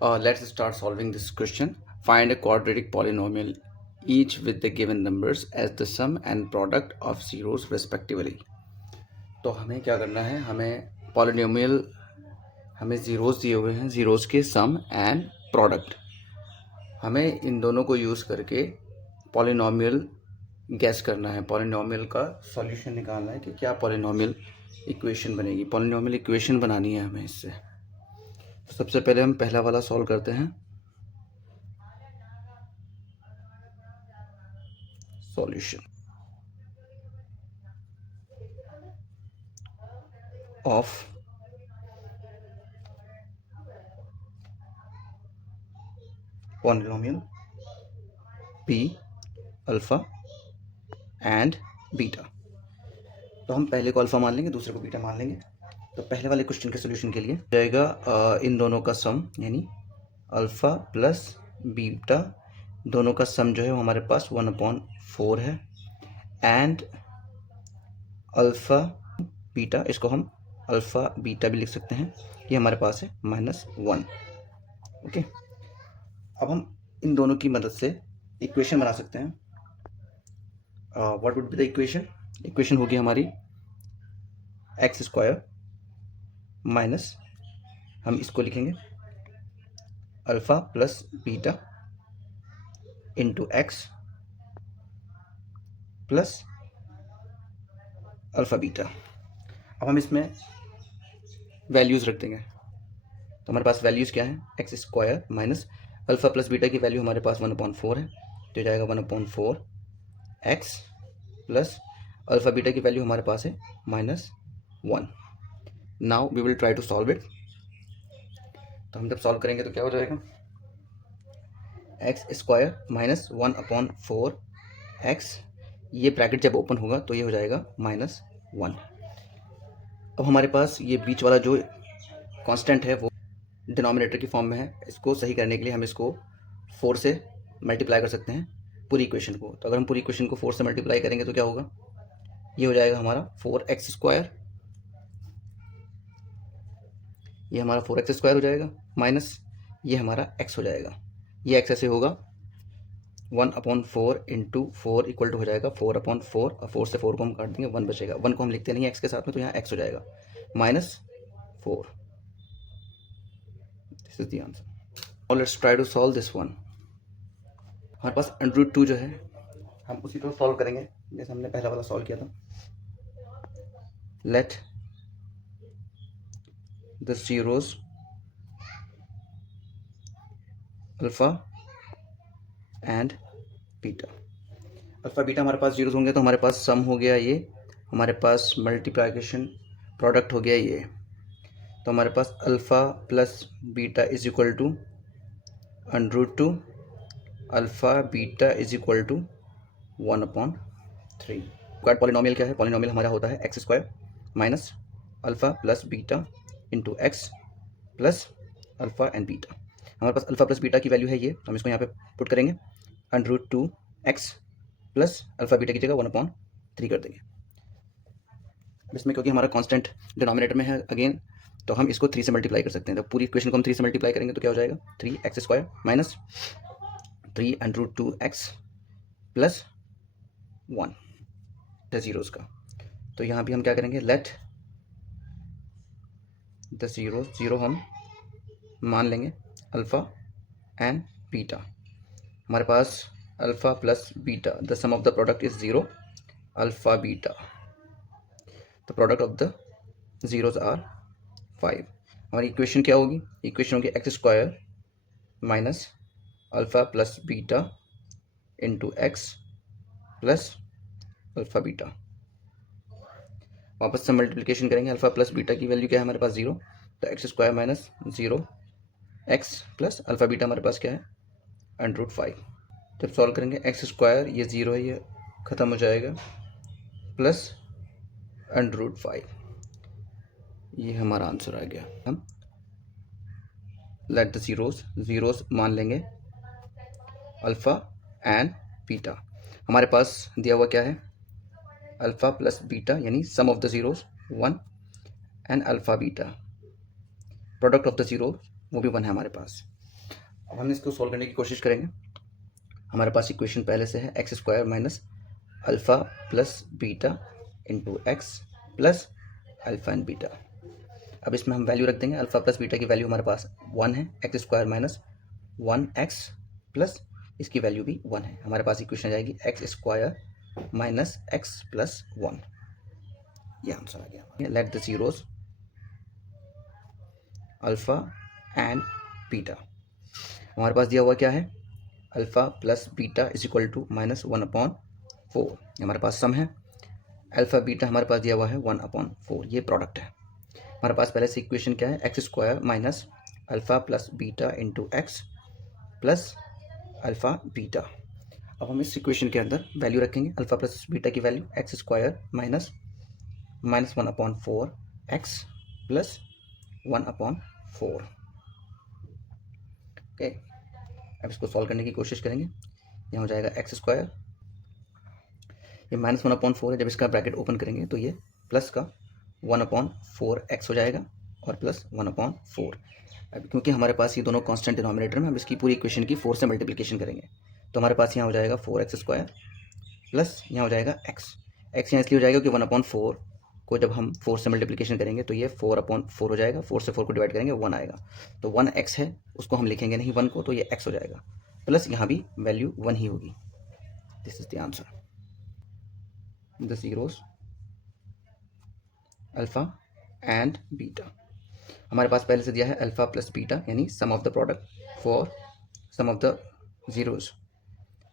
Let's start solving this question. Find a quadratic polynomial, each with the given numbers as the sum and product of zeros respectively. तो हमें क्या करना है, हमें polynomial, हमें zeros दिए हुए हैं, ज़ीरोज़ के सम एंड प्रोडक्ट, हमें इन दोनों को यूज़ करके पॉलिनोमियल गैस करना है, पॉलिनोमियल का सॉल्यूशन निकालना है कि क्या पॉलिनोमियल इक्वेशन बनेगी। पॉलिनोमियल इक्वेशन बनानी है हमें इससे। सबसे पहले हम पहला वाला सॉल्व करते हैं। Solution of polynomial p alpha and beta. तो हम पहले को अल्फा मान लेंगे, दूसरे को बीटा मान लेंगे। तो पहले वाले क्वेश्चन के सोल्यूशन के लिए जाएगा इन दोनों का सम, यानी अल्फा प्लस बीटा, दोनों का सम जो है वो हमारे पास 1/4 है, एंड अल्फा बीटा, इसको हम अल्फा बीटा भी लिख सकते हैं, ये हमारे पास है -1। ओके, अब हम इन दोनों की मदद से इक्वेशन बना सकते हैं। What would be the equation? Equation होगी हमारी x² माइनस, हम इसको लिखेंगे alpha plus beta into X plus alpha beta. अब हम इसमें वैल्यूज़ रख देंगे। तो हमारे पास वैल्यूज़ क्या है? x² minus alpha plus beta की वैल्यू हमारे पास 1/4 है, तो जाएगा 1/4 x प्लस अल्फा बीटा की वैल्यू हमारे पास है -1। Now we will try to solve it. तो हम जब सॉल्व करेंगे तो क्या हो जाएगा? x² माइनस 1/4 x, ये ब्रैकेट जब ओपन होगा तो ये हो जाएगा -1। अब हमारे पास ये बीच वाला जो कांस्टेंट है वो डिनोमिनेटर की फॉर्म में है। इसको सही करने के लिए हम इसको 4 से मल्टीप्लाई कर सकते हैं पूरी इक्वेशन को। तो अगर हम पूरी इक्वेशन को 4 से मल्टीप्लाई करेंगे तो क्या होगा? ये हो जाएगा हमारा 4x², ये हमारा 4x² हो जाएगा, माइनस ये हमारा x हो जाएगा। ये x ऐसे होगा 1/4 इंटू 4 इक्वल टू हो जाएगा 4/4, और 4 से 4 को हम काट देंगे, 1 बचेगा। 1 को हम लिखते नहीं x के साथ में, तो यहाँ x हो जाएगा -4। This is the answer. और let's try to solve this one. हमारे पास √2 जो है, हम उसी को सॉल्व करेंगे जैसे हमने पहला वाला सॉल्व किया था। Let the zeros alpha and beta. Alpha beta हमारे पास जीरोस होंगे तो हमारे पास सम हो गया ये, हमारे पास मल्टीप्लिकेशन प्रोडक्ट हो गया ये। तो हमारे पास alpha plus beta is equal to √2 alpha beta is equal to 1/3। Square polynomial क्या है? पॉलिनोमियल हमारा होता है x² minus alpha plus beta into X plus alpha and beta. हमारे पास अल्फा प्लस बीटा की वैल्यू है ये, तो हम इसको यहाँ पे पुट करेंगे, √2x प्लस अल्फा बीटा की जगह 1/3 कर देंगे। इसमें क्योंकि हमारा कांस्टेंट डिनोमिनेटर में है अगेन, तो हम इसको 3 से मल्टीप्लाई कर सकते हैं। तो पूरी इक्वेशन को हम 3 से मल्टीप्लाई करेंगे तो क्या हो जाएगा? 3x² minus 3 √2x plus 1 zeros का। तो यहाँ भी हम क्या करेंगे? लेट द ज़ीरो हम मान लेंगे अल्फ़ा एंड बीटा। हमारे पास alpha plus beta, the sum of the product is 0 alpha beta, the product of the zeros are 5। हमारी इक्वेशन क्या होगी? इक्वेशन होगी x² minus alpha plus beta into X plus alpha beta. वापस से multiplication करेंगे, alpha plus beta की value क्या है हमारे पास? 0, तो x² minus 0 x plus alpha beta हमारे पास क्या है? √5। जब सॉल्व करेंगे x², ये 0 है, ये ख़त्म हो जाएगा, प्लस √5, ये हमारा आंसर आ गया। हम लेट द ज़ीरोज़ मान लेंगे अल्फ़ा एंड बीटा। हमारे पास दिया हुआ क्या है? अल्फ़ा प्लस बीटा, यानी sum of the zeros 1 and alpha beta, product of the zero वो भी 1 है हमारे पास। अब हम इसको सॉल्व करने की कोशिश करेंगे। हमारे पास इक्वेशन पहले से है x square minus alpha plus beta into X plus alpha and beta. अब इसमें हम वैल्यू रख देंगे। अल्फ़ा प्लस बीटा की वैल्यू हमारे पास 1 है, x square minus 1x plus इसकी वैल्यू भी 1 है। हमारे पास इक्वेशन आ जाएगी x square minus x plus 1। ये आंसर आ गया। Let the zeros alpha and beta. हमारे पास दिया हुआ क्या है, alpha plus beta is equal to -1/4। हमारे पास सम है। अल्फ़ा बीटा हमारे पास दिया हुआ है 1/4, ये प्रोडक्ट है। हमारे पास पहले से इक्वेशन क्या है, x square minus alpha plus beta into X plus alpha beta. अब हम इस इक्वेशन के अंदर वैल्यू रखेंगे। अल्फ़ा प्लस बीटा की value x square minus -1/4 x plus 1/4। Okay, अब इसको सॉल्व करने की कोशिश करेंगे। यहाँ हो जाएगा एक्स स्क्वायर, ये -1/4 है। जब इसका ब्रैकेट ओपन करेंगे तो ये प्लस का 1/4x हो जाएगा और प्लस 1/4। अब क्योंकि हमारे पास ये दोनों कांस्टेंट डिनोमिनेटर में, हम इसकी पूरी इक्वेशन की 4 से मल्टीप्लिकेशन करेंगे। तो हमारे पास यहाँ हो जाएगा 4x स्क्वायर प्लस यहाँ हो जाएगा x यहाँ इसलिए हो जाएगा कि 1/4 को जब हम 4 से मल्टीप्लिकेशन करेंगे तो ये 4/4 हो जाएगा। 4 से 4 को डिवाइड करेंगे 1 आएगा, तो 1x है, उसको हम लिखेंगे नहीं 1 को, तो ये x हो जाएगा। प्लस यहाँ भी वैल्यू 1 ही होगी। This is the answer. The zeros alpha and beta. हमारे पास पहले से दिया है अल्फ़ा प्लस बीटा यानी sum of the product for sum of the zeros,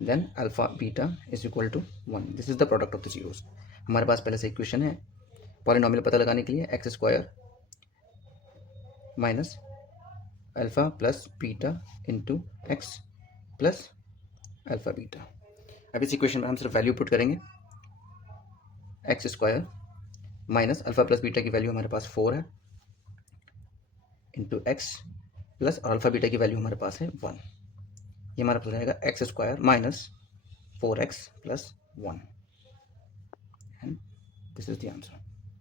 then alpha beta is equal to 1। This is the product of the zeros. हमारे पास पहले से इक्वेशन है पॉलिनोमियल पता लगाने के लिए, x square minus alpha plus beta into X plus alpha beta. अब इस इक्वेशन में हम सिर्फ वैल्यू पुट करेंगे। X square minus alpha plus beta की वैल्यू हमारे पास 4 है इंटू एक्स प्लस और अल्फ़ा बीटा की वैल्यू हमारे पास है 1। ये हमारा पास रहेगा x square minus 4x plus 1 and this is the answer.